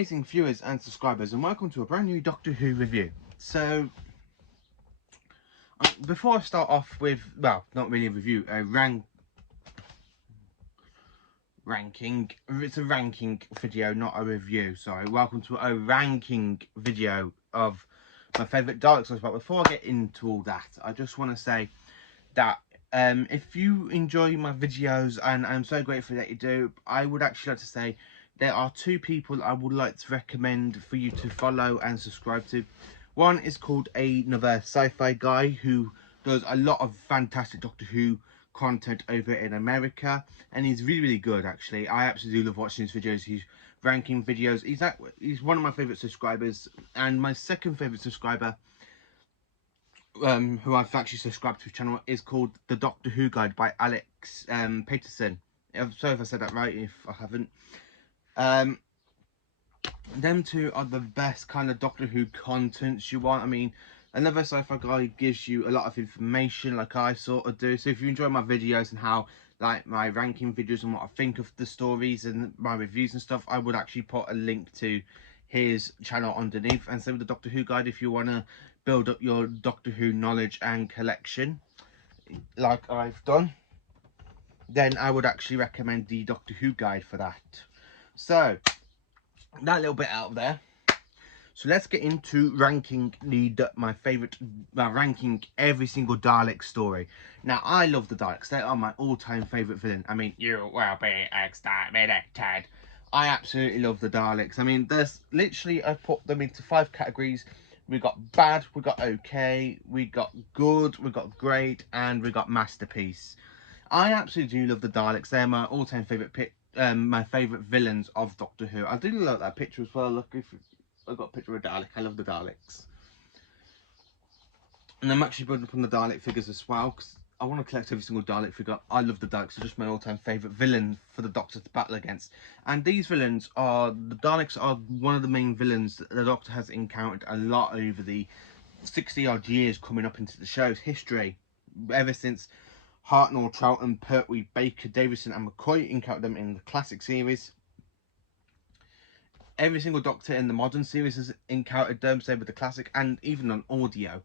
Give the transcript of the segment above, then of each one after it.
amazing viewers and subscribers, and welcome to a brand new Doctor Who review. So, before I start off with, well, not really a review, a ranking. It's a ranking video, not a review. Sorry. Welcome to a ranking video of my favourite Daleks. But before I get into all that, I just want to say that if you enjoy my videos, and I'm so grateful that you do, I would actually like to say there are two people I would like to recommend for you to follow and subscribe to. One is called another sci-fi guy who does a lot of fantastic Doctor Who content over in America, and he's really good actually. I absolutely love watching his videos. He's ranking videos. He's one of my favourite subscribers, and my second favourite subscriber who I've actually subscribed to his channel is called The Doctor Who Guide by Alex Peterson. I'm sorry if I said that right, if I haven't. Them two are the best kind of Doctor Who contents you want. I mean, another sci-fi guy gives you a lot of information like I sort of do. So if you enjoy my videos and how, like, my ranking videos and what I think of the stories and my reviews and stuff, I would actually put a link to his channel underneath. And same with the Doctor Who Guide if you want to build up your Doctor Who knowledge and collection like I've done, then I would actually recommend the Doctor Who Guide for that. So that little bit out of there, so let's get into ranking ranking every single Dalek story. Now, I love the Daleks. They are my all-time favourite villain. I mean, you will be exterminated. I absolutely love the Daleks. I mean, there's literally, I put them into 5 categories. We got bad, we got okay, we got good, we got great, and we got masterpiece. I absolutely do love the Daleks. They're my all-time favourite my favourite villains of Doctor Who. I do love that picture as well. Look, if I've got a picture of a Dalek. I love the Daleks. And I'm actually building up on the Dalek figures as well, because I want to collect every single Dalek figure. I love the Daleks. They're just my all-time favourite villain for the Doctor to battle against. And these villains are, the Daleks are one of the main villains that the Doctor has encountered a lot over the 60-odd years coming up into the show's history. Ever since Hartnell, Troughton, Pertwee, Baker, Davison and McCoy encountered them in the classic series. Every single Doctor in the modern series has encountered them, say with the classic, and even on audio.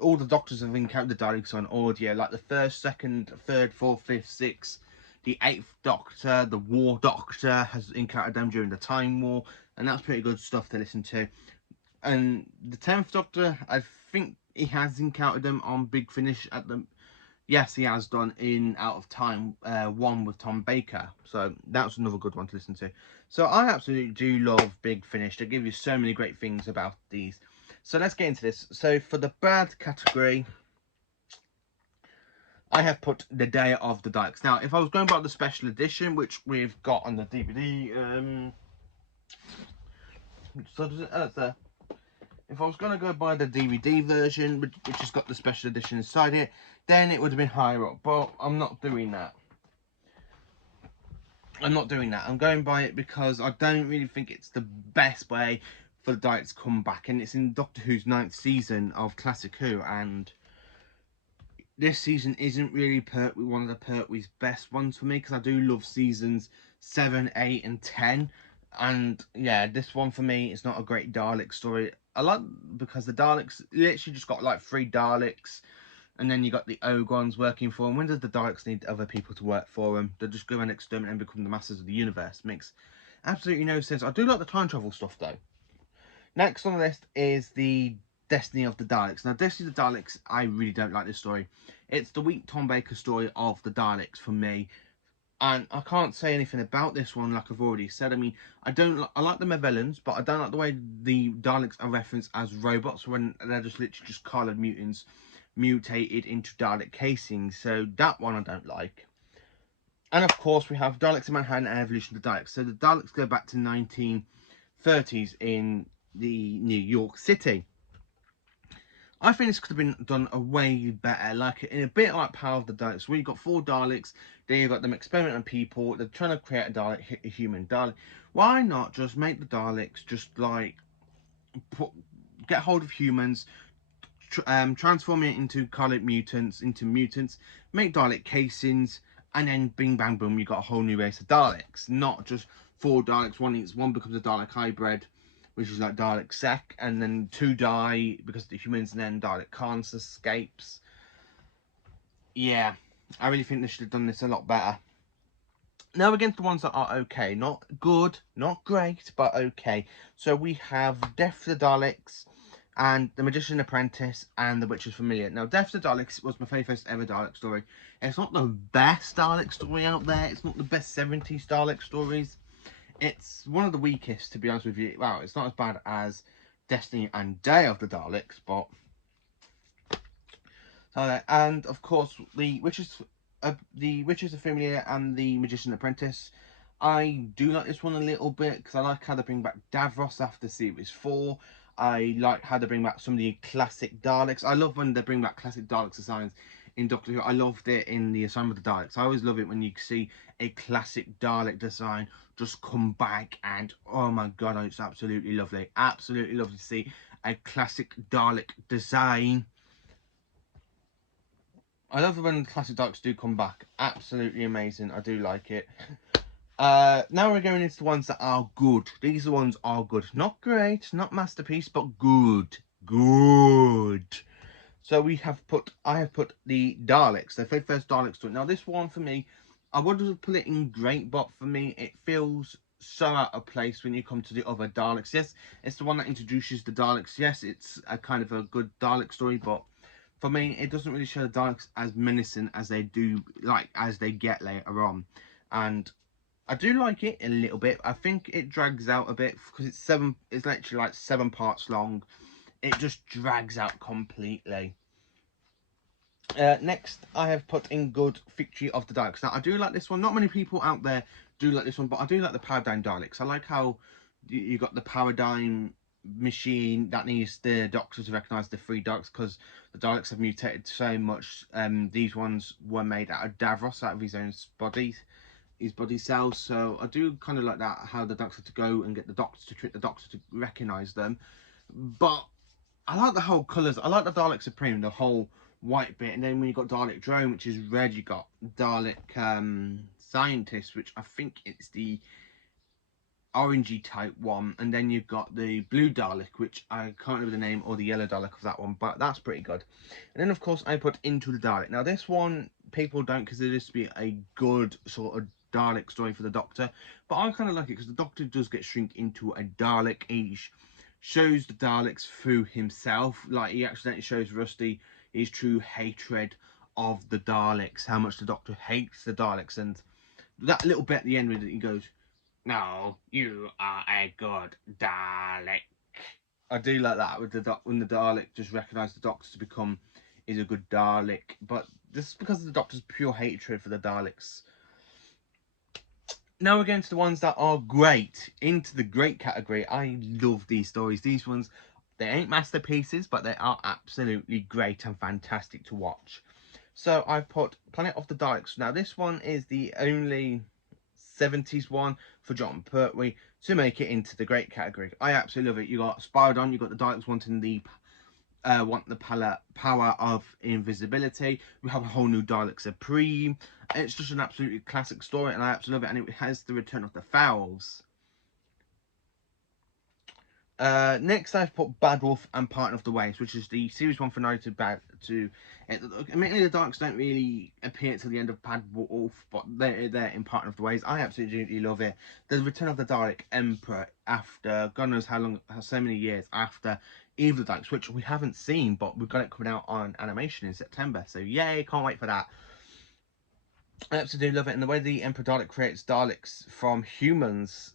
All the Doctors have encountered the Daleks on audio, like the 1st, 2nd, 3rd, 4th, 5th, 6th, the 8th Doctor, the War Doctor has encountered them during the Time War, and that's pretty good stuff to listen to. And the 10th Doctor, I think he has encountered them on Big Finish at the... Yes, he has done in Out of Time 1 with Tom Baker. So that's another good one to listen to. So I absolutely do love Big Finish. They give you so many great things about these. So let's get into this. So for the bad category, I have put The Day of the Daleks. Now, if I was going by the special edition, which we've got on the DVD, so does it, if I was going to go by the DVD version, which has got the special edition inside it, then it would have been higher up. But I'm not doing that. I'm going by it because I don't really think it's the best way for the Daleks to come back. And it's in Doctor Who's 9th season of Classic Who. And this season isn't really one of the Pertwee's best ones for me, because I do love seasons 7, 8 and 10. And yeah, this one for me is not a great Dalek story. I like, because the Daleks literally just got like 3 Daleks, and then you got the Ogons working for them. When does the Daleks need other people to work for them? They just go and exterminate and become the masters of the universe. Makes absolutely no sense. I do like the time travel stuff though. Next on the list is the Destiny of the Daleks. Now, Destiny of the Daleks, I really don't like this story. It's the weak Tom Baker story of the Daleks for me. And I can't say anything about this one, like I've already said. I mean, I like them as villains, but I don't like the way the Daleks are referenced as robots when they're just literally just coloured mutants mutated into Dalek casings. So that one I don't like. And of course, we have Daleks in Manhattan and Evolution of the Daleks. So the Daleks go back to 1930s in the New York City. I think this could have been done a way better, like in a bit like Power of the Daleks, where you've got 4 Daleks, then you've got them experimenting on people, they're trying to create a Dalek, a human Dalek. Why not just make the Daleks just like, get hold of humans, transform it into coloured mutants, make Dalek casings, and then bing bang boom, you got a whole new race of Daleks. Not just 4 Daleks. One becomes a Dalek hybrid, which is like Dalek Sec, and then 2 die because of the humans, and then Dalek Khans escapes. Yeah, I really think they should have done this a lot better. Now against the ones that are okay, not good, not great, but okay. So we have Death of the Daleks, and The Magician Apprentice, and The Witch's Familiar. Now, Death of the Daleks was my favourite ever Dalek story. It's not the best Dalek story out there. It's not the best 70s Dalek stories. It's one of the weakest, to be honest with you. Well, it's not as bad as Destiny and Day of the Daleks, but... and, of course, The Witch's Familiar and The Magician Apprentice. I do like this one a little bit because I like how they bring back Davros after Series 4. I like how they bring back some of the classic Daleks. I love when they bring back classic Daleks designs in Doctor Who. I loved it in the Assignment of the Daleks. I always love it when you see a classic Dalek design just come back, and oh my god, it's absolutely lovely. Absolutely lovely to see a classic Dalek design. I love when classic Daleks do come back. Absolutely amazing. I do like it. Now we're going into the ones that are good. These are the ones are good. Not great, not masterpiece, but good. Good. So I have put the Daleks, the very first Dalek story. Now this one for me, I would have put it in great, but for me it feels so out of place when you come to the other Daleks. Yes, it's the one that introduces the Daleks. Yes, it's a kind of a good Dalek story, but for me it doesn't really show the Daleks as menacing as they do, like as they get later on. And I do like it a little bit. I think it drags out a bit because it's literally like 7 parts long. It just drags out completely. Next, I have put in good Victory of the Daleks. Now, I do like this one. Not many people out there do like this one, but I do like the Paradigm Daleks. I like how you got the Paradigm machine that needs the Doctor to recognise the 3 Daleks because the Daleks have mutated so much. These ones were made out of Davros, out of his own body, his body cells. So I do kind of like that, how the Doctor to go and get the Doctor to trick the Doctor to recognise them. But I like the whole colours. I like the Dalek Supreme, the whole white bit, and then when you got Dalek Drone, which is red, you got Dalek Scientist, which I think it's the orangey type one, and then you've got the blue Dalek, which I can't remember the name, or the yellow Dalek of that one, but that's pretty good. And then of course I put Into the Dalek. Now this one people don't consider this to be a good sort of Dalek story for the Doctor, but I kind of like it because the Doctor does get shrink into a Dalek. He shows the Daleks through himself, like he accidentally shows Rusty his true hatred of the Daleks, how much the Doctor hates the Daleks, and that little bit at the end where he goes, "No, you are a good Dalek." I do like that with when the Dalek just recognised the Doctor to become is a good Dalek, but this is because of the Doctor's pure hatred for the Daleks. Now we're going to the ones that are great, into the great category. I love these stories. These ones, they ain't masterpieces, but they are absolutely great and fantastic to watch. So I've put Planet of the Daleks. Now this one is the only 70s one for John Pertwee to make it into the great category. I absolutely love it. You got Spyrodon, you got the Daleks wanting the power of invisibility. We have a whole new Dalek Supreme. It's just an absolutely classic story, and I absolutely love it. And it has the return of the Fowls. Next, I've put Bad Wolf and Partner of the Waves, which is the series one finale to. Admittedly, the Daleks don't really appear till the end of Bad Wolf, but they're there in Partner of the Waves. I absolutely love it. The return of the Dalek Emperor after God knows how long, so many years after Evil Daleks, which we haven't seen, but we've got it coming out on animation in September. So yay, can't wait for that. I absolutely love it, and the way the Emperor Dalek creates Daleks from humans,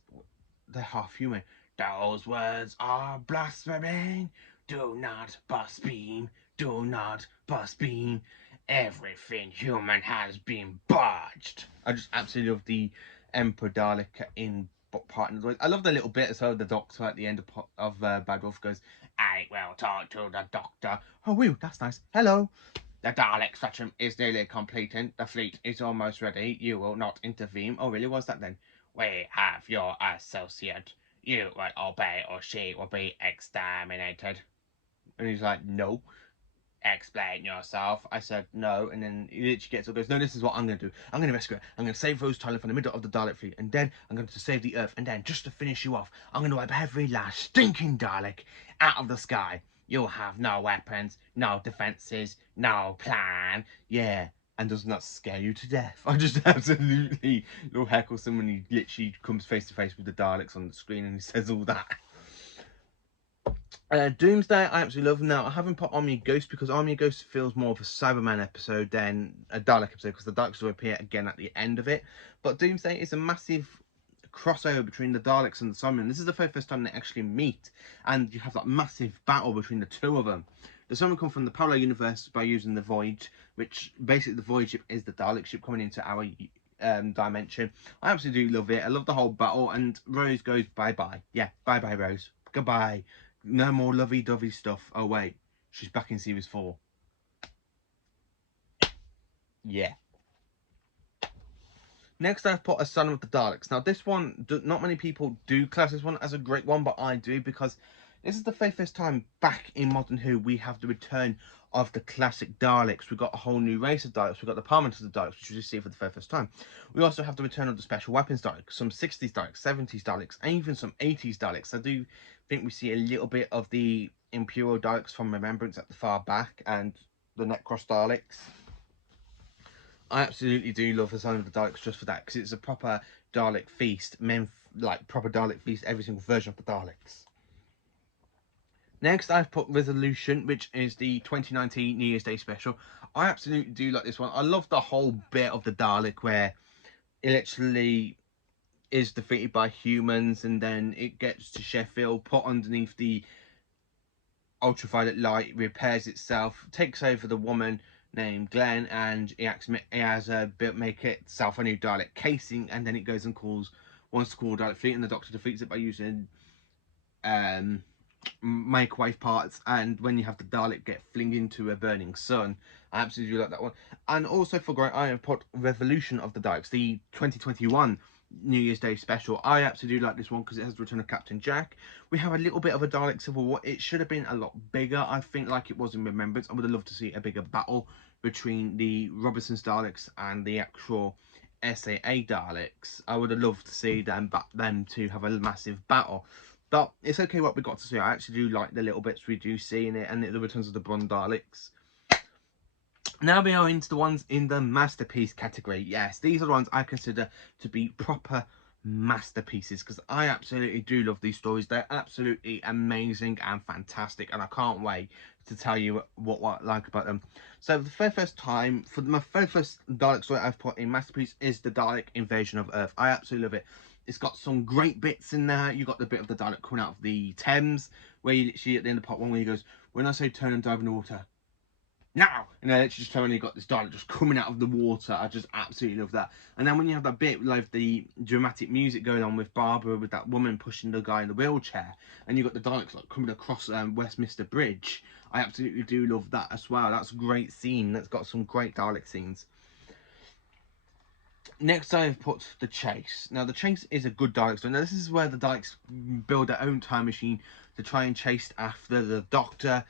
they're half human. Those words are blasphemy. Do not blaspheme. Do not blaspheme. Everything human has been botched. I just absolutely love the Emperor Dalek in Partner of the Waves. I love the little bit as well. The Doctor at the end of Bad Wolf goes, "I will talk to the Doctor." Oh, whew, that's nice. Hello. The Dalek stratagem is nearly completed. The fleet is almost ready. You will not intervene. Oh, really? What's that then? We have your associate. You will obey or she will be exterminated. And he's like, no. explain yourself. I said no, and then he literally gets up and goes, no, this is what I'm going to do. I'm going to rescue her. I'm going to save Rose Tyler from the middle of the Dalek fleet, and then I'm going to save the Earth, and then just to finish you off, I'm going to wipe every last stinking Dalek out of the sky. You'll have no weapons, no defences, no plan. Yeah. And doesn't that scare you to death? I just absolutely love Heckleson when he literally comes face to face with the Daleks on the screen and he says all that. Doomsday, I absolutely love. Now, I haven't put Army of Ghosts because Army of Ghosts feels more of a Cyberman episode than a Dalek episode because the Daleks will appear again at the end of it. But Doomsday is a massive crossover between the Daleks and the Cybermen. This is the first time they actually meet, and you have that massive battle between the two of them. The Cybermen come from the parallel universe by using the Void, which basically the Void ship is the Dalek ship coming into our dimension. I absolutely do love it. I love the whole battle, and Rose goes bye-bye. Yeah, bye-bye, Rose. Goodbye. No more lovey-dovey stuff. Oh, wait. She's back in Series 4. Yeah. Next, I've put Asylum of the Daleks. Now, this one, not many people do class this one as a great one, but I do because this is the very first time back in Modern Who we have the return of the classic Daleks. We've got a whole new race of Daleks. We've got the Parliament of the Daleks, which we see for the very first time. We also have the return of the Special Weapons Daleks, some 60s Daleks, 70s Daleks, and even some 80s Daleks. I do think we see a little bit of the Imperial Daleks from Remembrance at the far back and the Necros Daleks. I absolutely do love Asylum of the Daleks just for that, because it's a proper Dalek feast, proper Dalek feast, every single version of the Daleks. Next, I've put Resolution, which is the 2019 New Year's Day special. I absolutely do like this one. I love the whole bit of the Dalek where it literally is defeated by humans, and then it gets to Sheffield, put underneath the ultraviolet light, repairs itself, takes over the woman named Glenn, and he has make itself a new Dalek casing, and then it goes and wants to call Dalek fleet, and the Doctor defeats it by using microwave parts. And when you have the Dalek get flinged into a burning sun, I absolutely like that one. And also for great, I have put Revolution of the Daleks, the 2021 New Year's Day special. I absolutely do like this one because it has the return of Captain Jack. We have a little bit of a Dalek Civil War. It should have been a lot bigger, I think, like it was in Remembrance. I would have loved to see a bigger battle between the Robertson's Daleks and the actual SAA Daleks. I would have loved to see them to have a massive battle. But it's okay what we got to see. I actually do like the little bits we do see in it, and the returns of the Bron Daleks. Now we are into the ones in the masterpiece category. Yes, these are the ones I consider to be proper masterpieces because I absolutely do love these stories. They're absolutely amazing and fantastic, and I can't wait to tell you what I like about them. So the very first time, for my very first Dalek story I've put in masterpiece is the Dalek Invasion of Earth. I absolutely love it. It's got some great bits in there. You got the bit of the Dalek coming out of the Thames, where you literally at the end of part one where he goes, "When I say turn and dive in the water, now!" And then it's just totally got this Dalek just coming out of the water. I just absolutely love that. And then when you have that bit like the dramatic music going on with Barbara, with that woman pushing the guy in the wheelchair, and you got the Daleks like coming across Westminster Bridge, I absolutely do love that as well. That's a great scene. That's got some great Dalek scenes. Next, I have put The Chase. Now, The Chase is a good Dalek story. Now, this is where the Daleks build their own time machine to try and chase after the Doctor,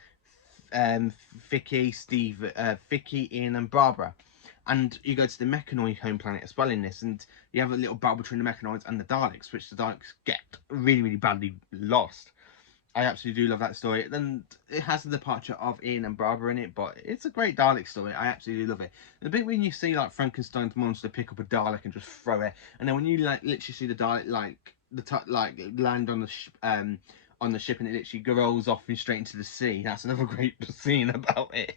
Vicky, Ian, and Barbara. And you go to the Mechanoid home planet as well in this, and you have a little battle between the Mechanoids and the Daleks, which the Daleks get really, really badly lost. I absolutely do love that story. Then it has the departure of Ian and Barbara in it, but it's a great Dalek story. I absolutely love it. The bit when you see like Frankenstein's monster pick up a Dalek and just throw it, and then when you like literally see the Dalek land on the ship and it literally rolls off and straight into the sea. That's another great scene about it.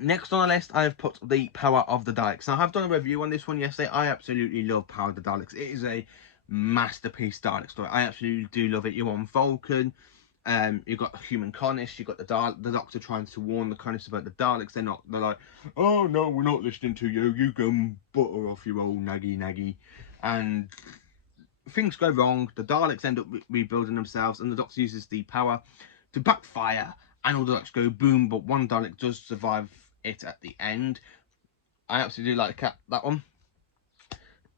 Next on the list, I have put The Power of the Daleks. Now, I have done a review on this one yesterday. I absolutely love Power of the Daleks. It is a masterpiece Dalek story. I absolutely do love it. You're on Vulcan. You've got human colonists. You've got the Doctor trying to warn the colonists about the Daleks. They're like, "Oh no, we're not listening to you. You go and butter off your old naggy." And things go wrong. The Daleks end up rebuilding themselves, and the Doctor uses the power to backfire, and all the Daleks go boom. But one Dalek does survive it at the end. I absolutely like that one.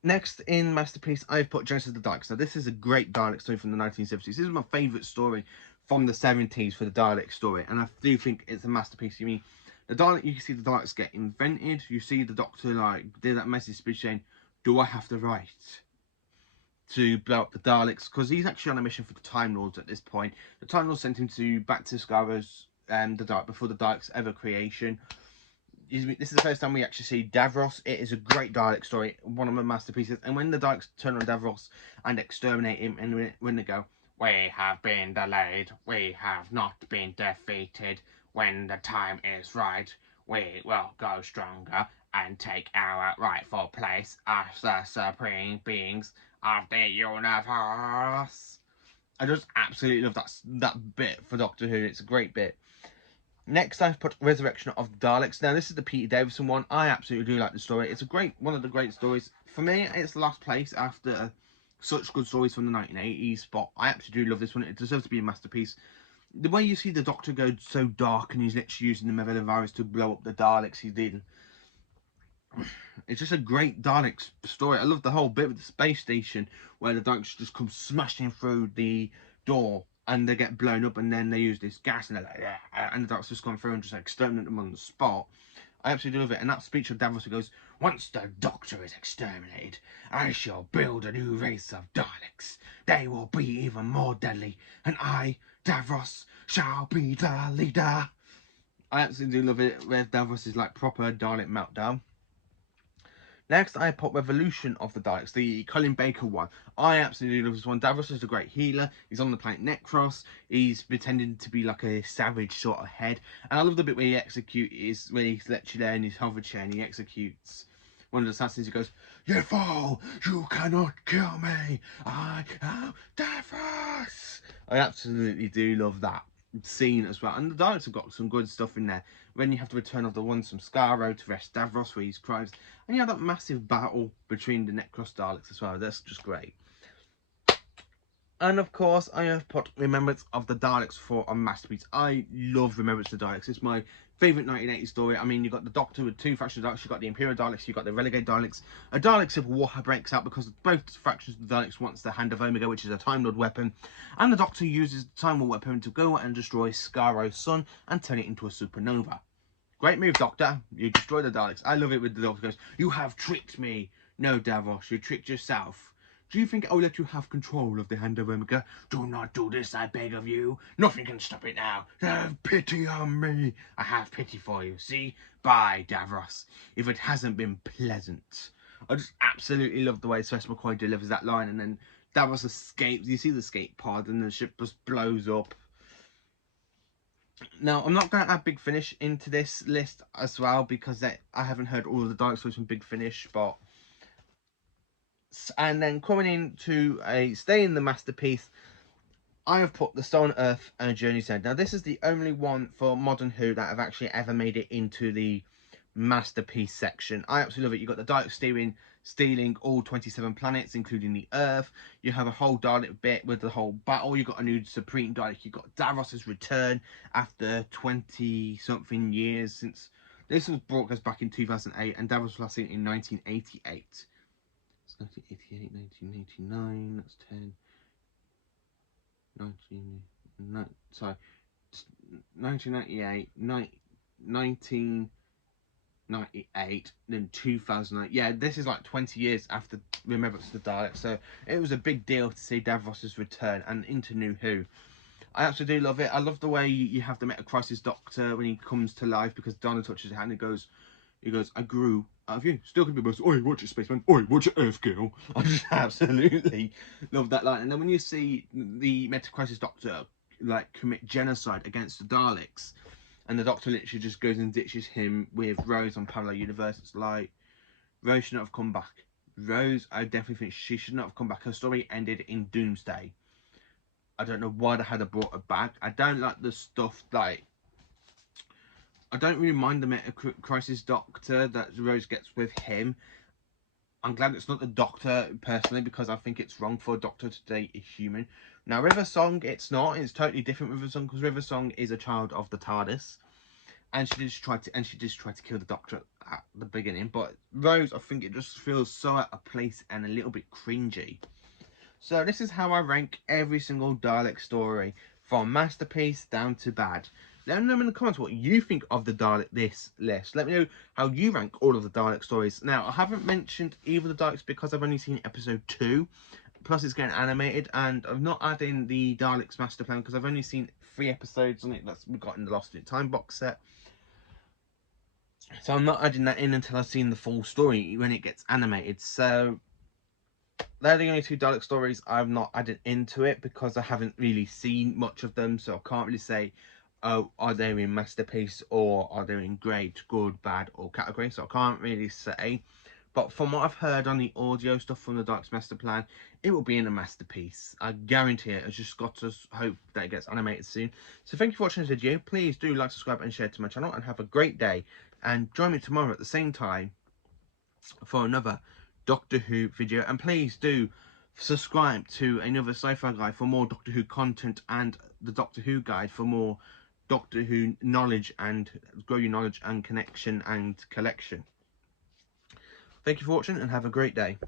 Next in Masterpiece, I've put Genesis of the Daleks. Now, this is a great Dalek story from the 1970s. This is my favourite story from the 70s for the Dalek story, and I do think it's a masterpiece. You mean the Dalek? You can see the Daleks get invented. You see the Doctor like do that message speech saying, "Do I have the right to blow up the Daleks?" Because he's actually on a mission for the Time Lords at this point. The Time Lords sent him to back to Scarro's the Dalek before the Daleks ever creation. This is the first time we actually see Davros. It is a great Dalek story, one of my masterpieces. And when the Daleks turn on Davros and exterminate him, and when they go, "We have been delayed, we have not been defeated. When the time is right, we will go stronger and take our rightful place as the supreme beings of the universe." I just absolutely love that bit for Doctor Who. It's a great bit. Next, I've put Resurrection of the Daleks. Now, this is the Peter Davison one. I absolutely do like the story. It's one of the great stories. For me, it's last place after such good stories from the 1980s, but I absolutely do love this one. It deserves to be a masterpiece. The way you see the Doctor go so dark and he's literally using the Mevela virus to blow up the Daleks he did. It's just a great Dalek story. I love the whole bit with the space station where the Daleks just come smashing through the door and they get blown up, and then they use this gas and they're like, yeah, and the Daleks just gone through and just exterminate them on the spot. I absolutely love it. And that speech of Davros goes, "Once the Doctor is exterminated, I shall build a new race of Daleks. They will be even more deadly, and I, Davros, shall be the leader." I absolutely do love it where Davros is like proper Dalek meltdown. Next, I put Revolution of the Daleks, the Colin Baker one. I absolutely love this one. Davros is a great healer. He's on the planet Necros. He's pretending to be like a savage sort of head. And I love the bit where where he's literally there in his hover chair and he executes one of the assassins. He goes, "You fool! You cannot kill me! I am Davros!" I absolutely do love that scene as well. And the Daleks have got some good stuff in there. When you have to return of the ones from Scarrow to rest Davros where he's cries. And you have that massive battle between the Necros Daleks as well. That's just great. And of course, I have put Remembrance of the Daleks for a masterpiece. I love Remembrance of the Daleks. It's my favourite 1980s story. I mean, you've got the Doctor with two factions of Daleks. You've got the Imperial Daleks. You've got the Renegade Daleks. A Dalek civil war breaks out because both factions of the Daleks wants the Hand of Omega, which is a Time Lord weapon. And the Doctor uses the Time Lord weapon to go and destroy Scarrow's sun and turn it into a supernova. Great move, Doctor. You destroy the Daleks. I love it when the Doctor goes, "You have tricked me." "No, Davros, you tricked yourself. Do you think I'll let you have control of the Hand of Omega? Do not do this, I beg of you. Nothing can stop it now. Have pity on me." "I have pity for you. See? Bye, Davros. If it hasn't been pleasant." I just absolutely love the way Seth McCoy delivers that line, and then Davros escapes. You see the escape pod, and the ship just blows up. Now, I'm not going to add Big Finish into this list as well because I haven't heard all of the Dalek stories from Big Finish, but... And then coming into a stay in the masterpiece, I have put The Stone Earth and A Journey's End. Now, this is the only one for Modern Who that have actually ever made it into the masterpiece section. I absolutely love it. You've got the Dalek stealing all 27 planets, including the Earth. You have a whole Dalek bit with the whole battle. You've got a new Supreme Dalek. You've got Davros' return after 20-something years since... This was brought us back in 2008, and Davros was last seen in 1988. It's 1988, 1989, that's 10... 1998, 1998, then 2008. Yeah, this is like 20 years after Remembrance of the Daleks, so it was a big deal to see Davros's return and into New Who. I absolutely do love it. I love the way you have the Meta Crisis Doctor when he comes to life because Donna touches his hand and he goes, "I grew out of you. Still can be most. Oi, watch it, spaceman. Oi, watch it, Earth girl." I just absolutely love that line. And then when you see the Meta Crisis Doctor like commit genocide against the Daleks, and the Doctor literally just goes and ditches him with Rose on Parallel Universe, it's like, Rose should not have come back. Rose, I definitely think she should not have come back. Her story ended in Doomsday. I don't know why they had brought her back. I don't like the stuff like... I don't really mind the Meta Crisis Doctor that Rose gets with him. I'm glad it's not the Doctor, personally, because I think it's wrong for a Doctor to date a human. Now, River Song, it's not. It's totally different with River Song, because River Song is a child of the TARDIS. And she just tried to kill the Doctor at the beginning. But Rose, I think it just feels so out of place and a little bit cringy. So this is how I rank every single Dalek story from masterpiece down to bad. Let me know in the comments what you think of the Dalek this list. Let me know how you rank all of the Dalek stories. Now, I haven't mentioned either of the Daleks because I've only seen episode 2. Plus, it's getting animated, and I'm not adding the Daleks Master Plan because I've only seen 3 episodes on it that we got in the Lost in Time box set. So I'm not adding that in until I've seen the full story when it gets animated. So they're the only 2 Dalek stories I've not added into it because I haven't really seen much of them. So I can't really say, oh, are they in Masterpiece or are they in Great, Good, Bad or Category. So I can't really say. But from what I've heard on the audio stuff from the Daleks Master Plan, it will be in a Masterpiece. I guarantee it. I just got to hope that it gets animated soon. So thank you for watching this video. Please do like, subscribe and share to my channel. And have a great day. And join me tomorrow at the same time for another Doctor Who video. And please do subscribe to another Sci-Fi Guide for more Doctor Who content, and the Doctor Who Guide for more Doctor Who knowledge and grow your knowledge and connection and collection. Thank you for watching and have a great day.